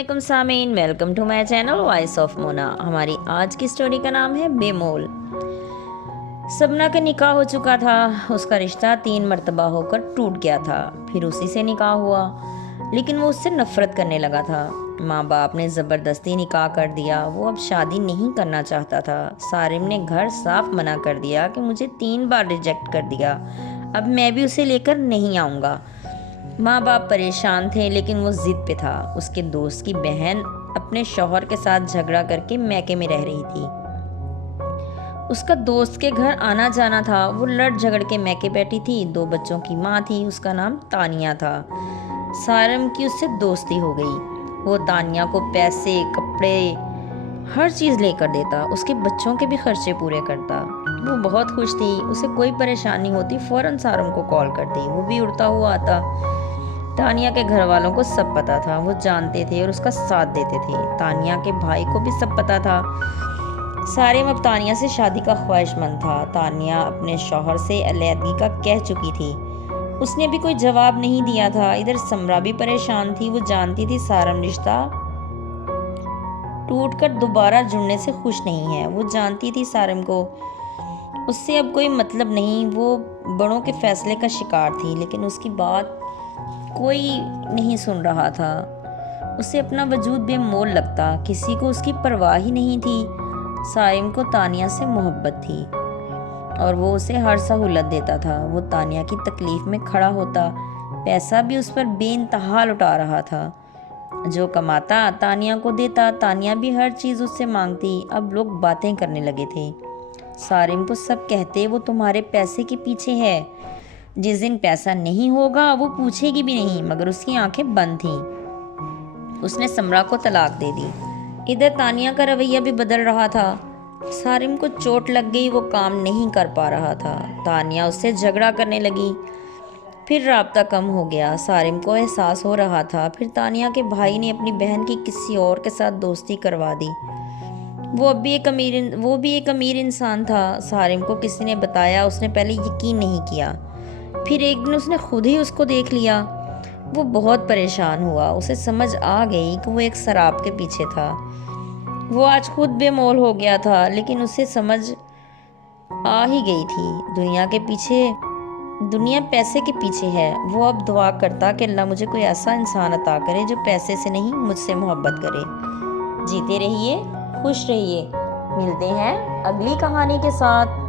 वालेकुम सामीन, welcome to my channel voice of Mona. हमारी आज की स्टोरी का नाम है बेमोल। सबना का निकाह हो चुका था। उसका रिश्ता 3 मरतबा होकर टूट गया था। फिर उसी से निकाह हुआ, लेकिन वो उससे नफरत करने लगा था। माँ बाप ने ज़बरदस्ती निकाह कर दिया। वो अब शादी नहीं करना चाहता था। सारिम ने घर साफ मना कर दिया कि मुझे 3 बार रिजेक्ट कर दिया, अब मैं भी उसे लेकर नहीं आऊँगा। माँ बाप परेशान थे, लेकिन वो ज़िद पे था। उसके दोस्त की बहन अपने शौहर के साथ झगड़ा करके मैके में रह रही थी। उसका दोस्त के घर आना जाना था। वो लड़ झगड़ के मैके बैठी थी। 2 बच्चों की माँ थी। उसका नाम तानिया था। सारम की उससे दोस्ती हो गई। वो तानिया को पैसे, कपड़े, हर चीज़ लेकर देता। उसके बच्चों के भी खर्चे पूरे करता। वो बहुत खुश थी। उसे कोई परेशानी होती फ़ौरन सारम को कॉल करती। वो भी उड़ता हुआ आता। तानिया के घर वालों को सब पता था। वो जानते थे और उसका साथ देते थे। तानिया के भाई को भी सब पता था। सारिम अब तानिया से शादी का ख्वाहिशमंद था। तानिया अपने शौहर से अलैदगी का कह चुकी थी। उसने भी कोई जवाब नहीं दिया था। इधर समरा भी परेशान थी। वो जानती थी सारम रिश्ता टूटकर दोबारा जुड़ने से खुश नहीं है। वो जानती थी सारम को उससे अब कोई मतलब नहीं। वो बड़ों के फैसले का शिकार थी, लेकिन उसकी बात कोई नहीं सुन रहा था। उसे अपना वजूद बेमोल लगता। किसी को उसकी परवाह ही नहीं थी। सारिम को तानिया से मोहब्बत थी और वो उसे हर सहूलत देता था। वो तानिया की तकलीफ में खड़ा होता। पैसा भी उस पर बेइंतहा लुटा रहा था। जो कमाता तानिया को देता। तानिया भी हर चीज़ उससे मांगती। अब लोग बातें करने लगे थे। सारिम को सब कहते वो तुम्हारे पैसे के पीछे है। जिस दिन पैसा नहीं होगा वो पूछेगी भी नहीं, मगर उसकी आंखें बंद थीं। उसने समरा को तलाक दे दी। इधर तानिया का रवैया भी बदल रहा था। सारिम को चोट लग गई। वो काम नहीं कर पा रहा था। तानिया उससे झगड़ा करने लगी। फिर राब्ता कम हो गया। सारिम को एहसास हो रहा था। फिर तानिया के भाई ने अपनी बहन की किसी और के साथ दोस्ती करवा दी। वो भी एक अमीर इंसान था। सारिम को किसी ने बताया। उसने पहले यकीन नहीं किया। फिर एक दिन उसने खुद ही उसको देख लिया। वो बहुत परेशान हुआ। उसे समझ आ गई कि वो एक शराब के पीछे था। वो आज खुद बेमोल हो गया था, लेकिन उसे समझ आ ही गई थी दुनिया पैसे के पीछे है। वो अब दुआ करता कि अल्लाह मुझे कोई ऐसा इंसान अता करे जो पैसे से नहीं, मुझसे मोहब्बत करे। जीते रहिए, खुश रहिए। मिलते हैं अगली कहानी के साथ।